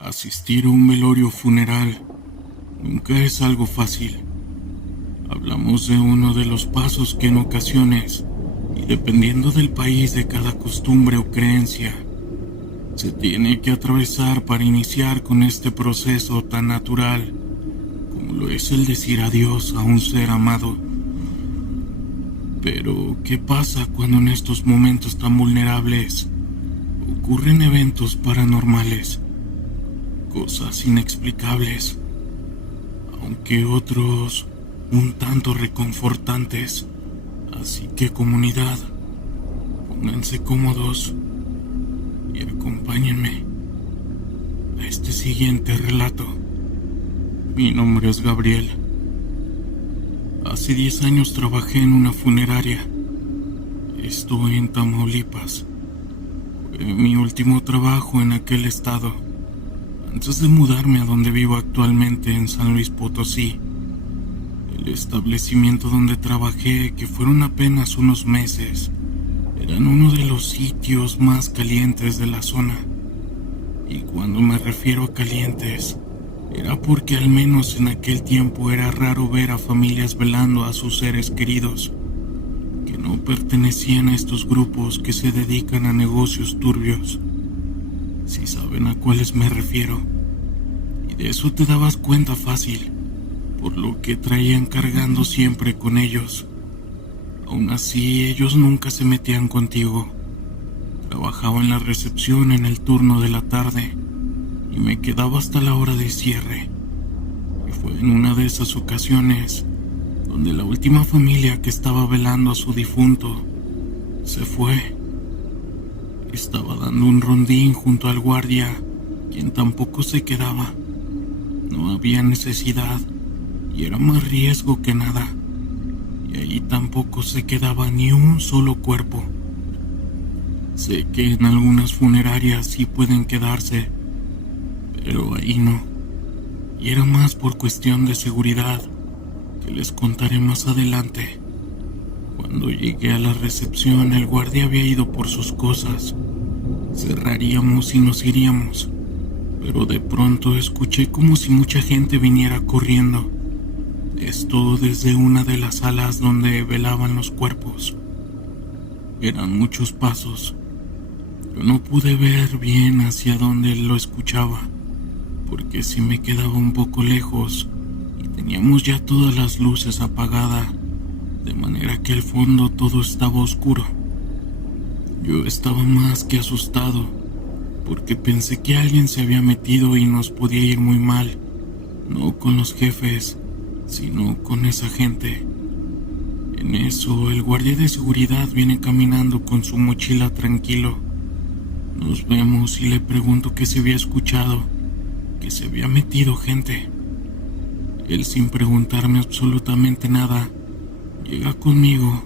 Asistir a un velorio funeral nunca es algo fácil. Hablamos de uno de los pasos que en ocasiones, y dependiendo del país de cada costumbre o creencia, se tiene que atravesar para iniciar con este proceso tan natural como lo es el decir adiós a un ser amado. Pero, ¿qué pasa cuando en estos momentos tan vulnerables ocurren eventos paranormales? Cosas inexplicables, aunque otros un tanto reconfortantes. Así que, comunidad, pónganse cómodos y acompáñenme a este siguiente relato. Mi nombre es Gabriel. Hace 10 años trabajé en una funeraria. Estoy en Tamaulipas. Fue mi último trabajo en aquel estado, antes de mudarme a donde vivo actualmente en San Luis Potosí. El establecimiento donde trabajé, que fueron apenas unos meses, eran uno de los sitios más calientes de la zona. Y cuando me refiero a calientes, era porque al menos en aquel tiempo era raro ver a familias velando a sus seres queridos, que no pertenecían a estos grupos que se dedican a negocios turbios. Si saben a cuáles me refiero. Y de eso te dabas cuenta fácil, por lo que traían cargando siempre con ellos. Aún así, ellos nunca se metían contigo. Trabajaba en la recepción en el turno de la tarde y me quedaba hasta la hora de cierre. Y fue en una de esas ocasiones donde la última familia que estaba velando a su difunto se fue. Estaba dando un rondín junto al guardia, quien tampoco se quedaba. No había necesidad y era más riesgo que nada. Y ahí tampoco se quedaba ni un solo cuerpo. Sé que en algunas funerarias sí pueden quedarse, pero ahí no. Y era más por cuestión de seguridad, que les contaré más adelante. Cuando llegué a la recepción, el guardia había ido por sus cosas. Cerraríamos y nos iríamos, pero de pronto escuché como si mucha gente viniera corriendo. Esto desde una de las salas donde velaban los cuerpos. Eran muchos pasos. Yo no pude ver bien hacia dónde lo escuchaba, porque sí me quedaba un poco lejos y teníamos ya todas las luces apagadas, de manera que al fondo todo estaba oscuro. Yo estaba más que asustado, porque pensé que alguien se había metido y nos podía ir muy mal, no con los jefes, sino con esa gente. En eso, el guardia de seguridad viene caminando con su mochila tranquilo. Nos vemos y le pregunto que se había escuchado, que se había metido gente. Él, sin preguntarme absolutamente nada, llega conmigo,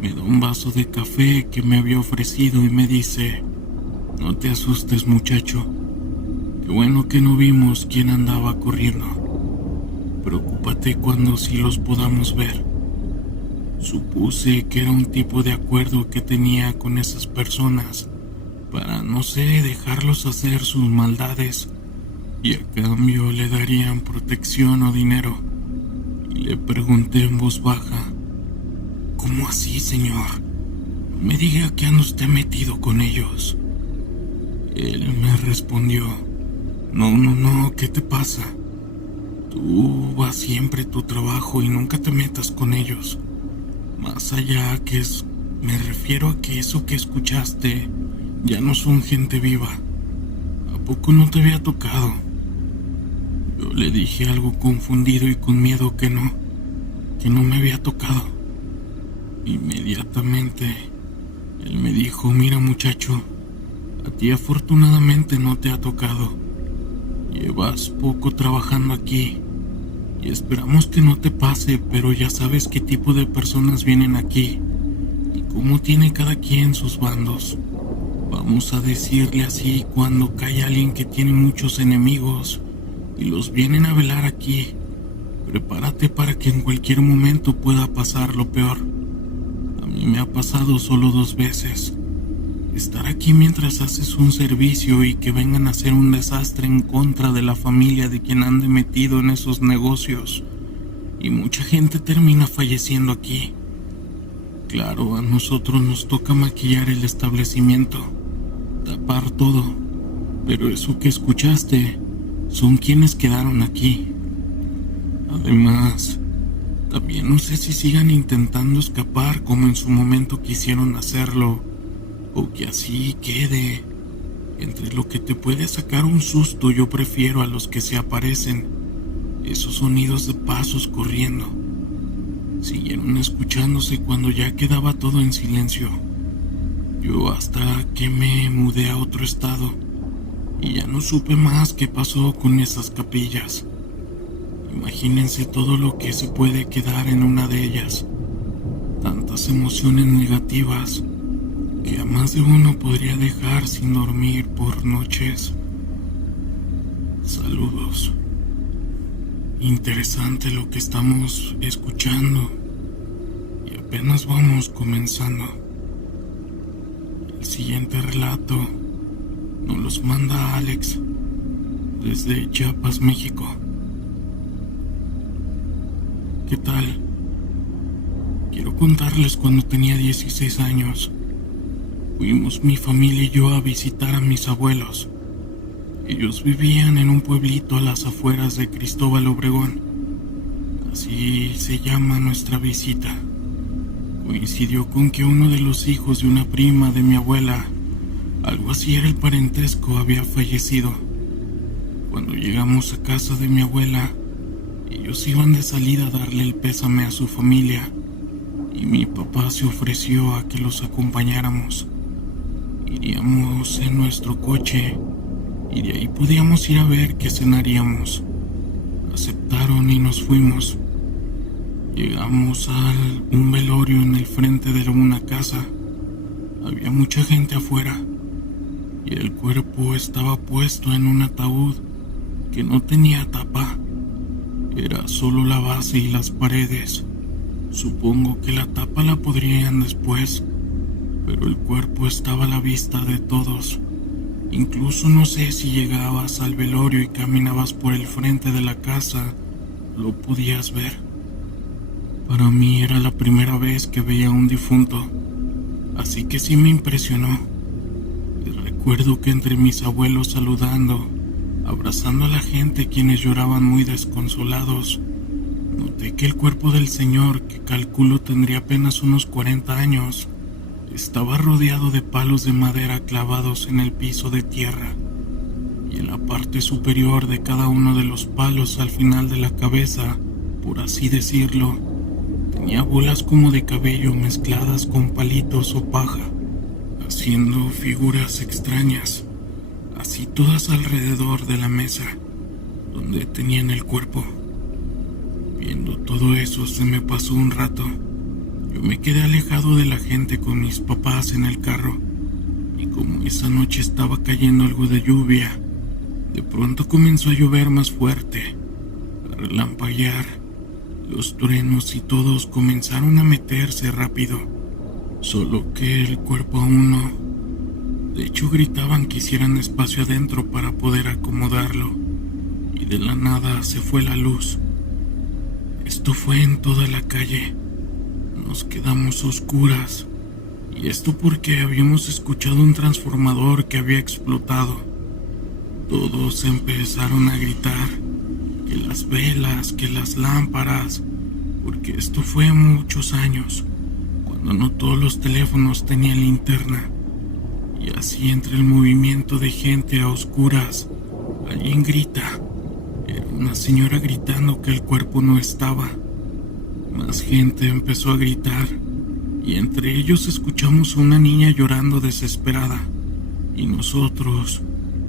me da un vaso de café que me había ofrecido y me dice: "No te asustes, muchacho. Qué bueno que no vimos quién andaba corriendo. Preocúpate cuando sí los podamos ver". Supuse que era un tipo de acuerdo que tenía con esas personas para, no sé, dejarlos hacer sus maldades y a cambio le darían protección o dinero. Y le pregunté en voz baja: "¿Cómo así, señor? No me diga que anda usted metido con ellos". Él me respondió: No, ¿qué te pasa? Tú vas siempre a tu trabajo y nunca te metas con ellos. Más allá me refiero a que eso que escuchaste ya no son gente viva. ¿A poco no te había tocado?". Yo le dije algo confundido y con miedo que no me había tocado. Inmediatamente, él me dijo: "Mira, muchacho, a ti afortunadamente no te ha tocado. Llevas poco trabajando aquí y esperamos que no te pase, pero ya sabes qué tipo de personas vienen aquí y cómo tiene cada quien sus bandos. Vamos a decirle así cuando cae alguien que tiene muchos enemigos y los vienen a velar aquí. Prepárate para que en cualquier momento pueda pasar lo peor. A mí me ha pasado solo 2 veces. estar aquí mientras haces un servicio y que vengan a hacer un desastre en contra de la familia de quien ande metido en esos negocios. Y mucha gente termina falleciendo aquí. Claro, a nosotros nos toca maquillar el establecimiento, tapar todo, pero eso que escuchaste son quienes quedaron aquí. Además, también no sé si sigan intentando escapar como en su momento quisieron hacerlo, o que así quede. Entre lo que te puede sacar un susto, yo prefiero a los que se aparecen, esos sonidos de pasos corriendo. Siguieron escuchándose cuando ya quedaba todo en silencio. Yo hasta que me mudé a otro estado y ya no supe más qué pasó con esas capillas. Imagínense todo lo que se puede quedar en una de ellas. Tantas emociones negativas que a más de uno podría dejar sin dormir por noches. Saludos. Interesante lo que estamos escuchando y apenas vamos comenzando. El siguiente relato nos los manda Alex desde Chiapas, México. ¿Qué tal? Quiero contarles cuando tenía 16 años. Fuimos mi familia y yo a visitar a mis abuelos. Ellos vivían en un pueblito a las afueras de Cristóbal Obregón. Así se llama nuestra visita. Coincidió con que uno de los hijos de una prima de mi abuela, algo así era el parentesco, había fallecido. Cuando llegamos a casa de mi abuela, ellos iban de salida a darle el pésame a su familia y mi papá se ofreció a que los acompañáramos. Iríamos en nuestro coche y de ahí podíamos ir a ver qué cenaríamos. Aceptaron y nos fuimos. Llegamos a un velorio en el frente de una casa. Había mucha gente afuera y el cuerpo estaba puesto en un ataúd que no tenía tapa. Era solo la base y las paredes. Supongo que la tapa la podrían después, pero el cuerpo estaba a la vista de todos. Incluso no sé si llegabas al velorio y caminabas por el frente de la casa, lo podías ver. Para mí era la primera vez que veía a un difunto, así que sí me impresionó. Y recuerdo que entre mis abuelos saludando, abrazando a la gente quienes lloraban muy desconsolados, noté que el cuerpo del señor, que calculo tendría apenas unos 40 años, estaba rodeado de palos de madera clavados en el piso de tierra, y en la parte superior de cada uno de los palos al final de la cabeza, por así decirlo, tenía bolas como de cabello mezcladas con palitos o paja, haciendo figuras extrañas, así todas alrededor de la mesa donde tenían el cuerpo. Viendo todo eso se me pasó un rato. Yo me quedé alejado de la gente con mis papás en el carro, y como esa noche estaba cayendo algo de lluvia, de pronto comenzó a llover más fuerte, a relampaguear. Los truenos y todos comenzaron a meterse rápido, solo que el cuerpo aún no. De hecho gritaban que hicieran espacio adentro para poder acomodarlo, y de la nada se fue la luz. Esto fue en toda la calle. Nos quedamos a oscuras, y esto porque habíamos escuchado un transformador que había explotado. Todos empezaron a gritar que las velas, que las lámparas, porque esto fue muchos años, cuando no todos los teléfonos tenían linterna. Y así entre el movimiento de gente a oscuras, alguien grita. Era una señora gritando que el cuerpo no estaba. Más gente empezó a gritar, y entre ellos escuchamos a una niña llorando desesperada, y nosotros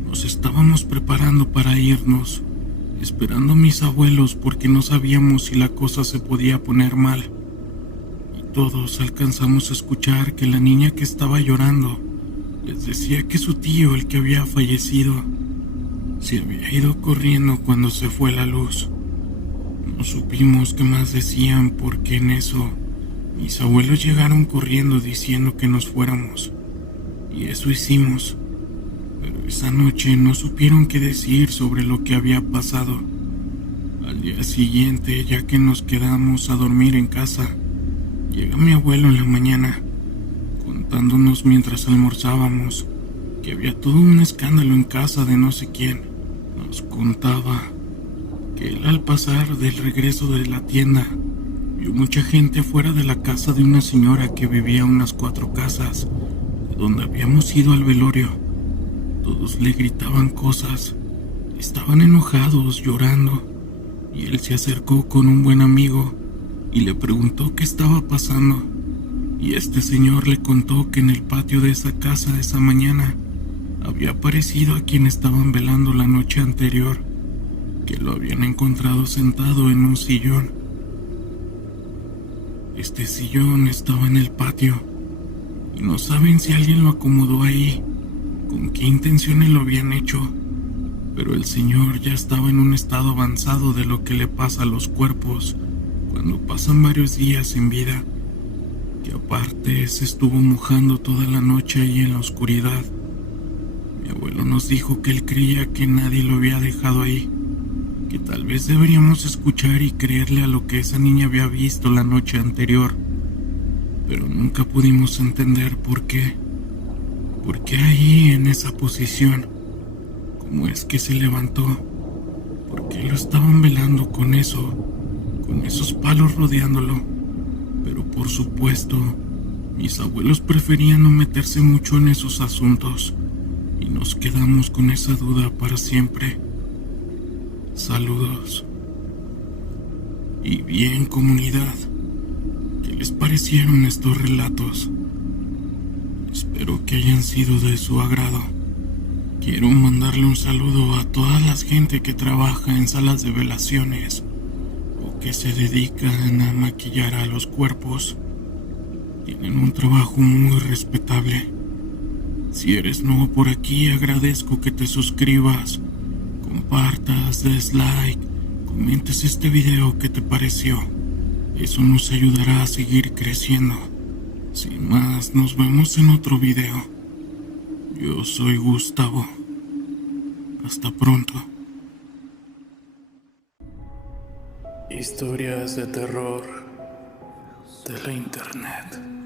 nos estábamos preparando para irnos, esperando a mis abuelos porque no sabíamos si la cosa se podía poner mal. Y todos alcanzamos a escuchar que la niña que estaba llorando les decía que su tío, el que había fallecido, se había ido corriendo cuando se fue la luz. No supimos qué más decían porque en eso mis abuelos llegaron corriendo diciendo que nos fuéramos. y eso hicimos. Pero esa noche no supieron qué decir sobre lo que había pasado. Al día siguiente, ya que nos quedamos a dormir en casa, llega mi abuelo en la mañana, contándonos mientras almorzábamos que había todo un escándalo en casa de no sé quién. Nos contaba que él, al pasar del regreso de la tienda, vio mucha gente afuera de la casa de una señora que vivía a unas 4 casas de donde habíamos ido al velorio. Todos le gritaban cosas, estaban enojados, llorando, y él se acercó con un buen amigo y le preguntó qué estaba pasando. Y este señor le contó que en el patio de esa casa esa mañana había aparecido a quien estaban velando la noche anterior, que lo habían encontrado sentado en un sillón. Este sillón estaba en el patio y no saben si alguien lo acomodó ahí, con qué intenciones lo habían hecho, pero el señor ya estaba en un estado avanzado de lo que le pasa a los cuerpos cuando pasan varios días en vida, que aparte se estuvo mojando toda la noche ahí en la oscuridad. Mi abuelo nos dijo que él creía que nadie lo había dejado ahí, que tal vez deberíamos escuchar y creerle a lo que esa niña había visto la noche anterior, pero nunca pudimos entender por qué. ¿Por qué ahí en esa posición? ¿Cómo es que se levantó? ¿Por qué lo estaban velando con eso? Con esos palos rodeándolo. Pero por supuesto, mis abuelos preferían no meterse mucho en esos asuntos y nos quedamos con esa duda para siempre. Saludos. Y bien, comunidad, ¿qué les parecieron estos relatos? Espero que hayan sido de su agrado. Quiero mandarle un saludo a toda la gente que trabaja en salas de velaciones o que se dedican a maquillar a los cuerpos. Tienen un trabajo muy respetable. Si eres nuevo por aquí, agradezco que te suscribas, compartas, des like, comentes este video que te pareció. Eso nos ayudará a seguir creciendo. Sin más, nos vemos en otro video. Yo soy Gustavo. Hasta pronto. Historias de terror de la internet.